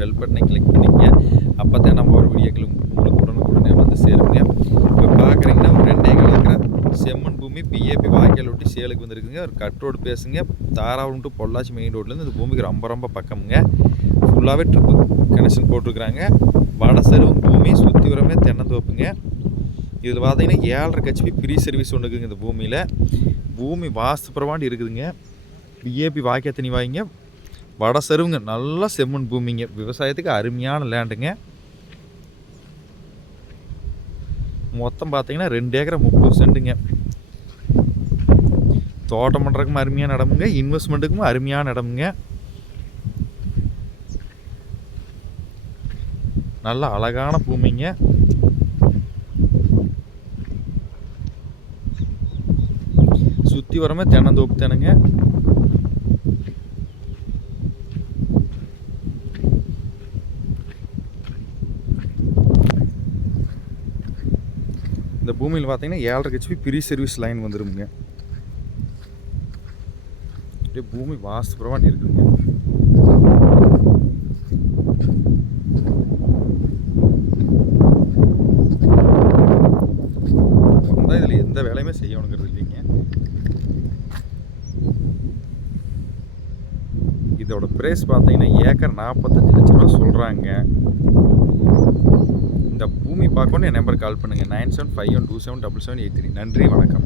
Bell பட்டனை click பண்ணிக்கங்க. அப்போ தான் நம்ம ஒரு வீடியோக்கள் உங்களுக்கு உடனுக்குடனே வந்து சேருங்க. இப்போ பார்க்குறீங்கன்னா ஒரு ரெண்டே கலக்கிற செம்மண் பூமி பிஏபி வாய்க்கால் ஒட்டி சேலுக்கு வந்திருக்குங்க. ஒரு கட் ரோடு பேசுங்க. தாராபுரம் டு பொள்ளாச்சி மெயின் ரோட்லேருந்து இந்த பூமிக்கு ரொம்ப ரொம்ப பக்கமுங்க. ஃபுல்லாகவே ட்ரிப்பு கனெக்ஷன் போட்டிருக்கிறாங்க. வடசெருவும் பூமி சுற்றி வரமே தென்னந்தோப்புங்க. இதில் பார்த்தீங்கன்னா ஏழரை கட்சி ஃப்ரீ சர்வீஸ் ஒன்று இருக்குங்க இந்த பூமியில். பூமி வாஸ்து பிரமாண்டி இருக்குதுங்க. பிஏபி வாய்க்கா தண்ணி வாங்கிங்க. வட செருவுங்க நல்லா செம்மண் பூமிங்க. விவசாயத்துக்கு அருமையான லேண்டுங்க. மொத்தம் பார்த்தீங்கன்னா ரெண்டு ஏக்கரை முப்பது சென்ட்டுங்க தோட்டம் பண்ணுறதுக்கும் அருமையான இடமுங்க. இன்வெஸ்ட்மெண்ட்டுக்கும் அருமையான இடமுங்க. நல்ல அழகான பூமிங்க. சுற்றி வரமே தென்னந்தோப்பு தானுங்க இந்த பூமியில் பார்த்தீங்கன்னா ஏழரை ஹெச்பி ப்ரீ சர்வீஸ் லைன் வந்துருமுங்க. அப்படியே பூமி வாஸ்து பிரமாண்டி இருக்குதுங்க இதில் எந்த வேலையுமே செய்யணுங்கிறது இல்லைங்க. இதோட ப்ரைஸ் பார்த்தீங்கன்னா ஏக்கர் நாற்பத்தஞ்சு லட்ச ரூபா சொல்கிறாங்க பார்க்கணும் என் நம்பருக்கு கால் பண்ணுங்கள் nine seven five one two seven double seven eight three. நன்றி வணக்கம்.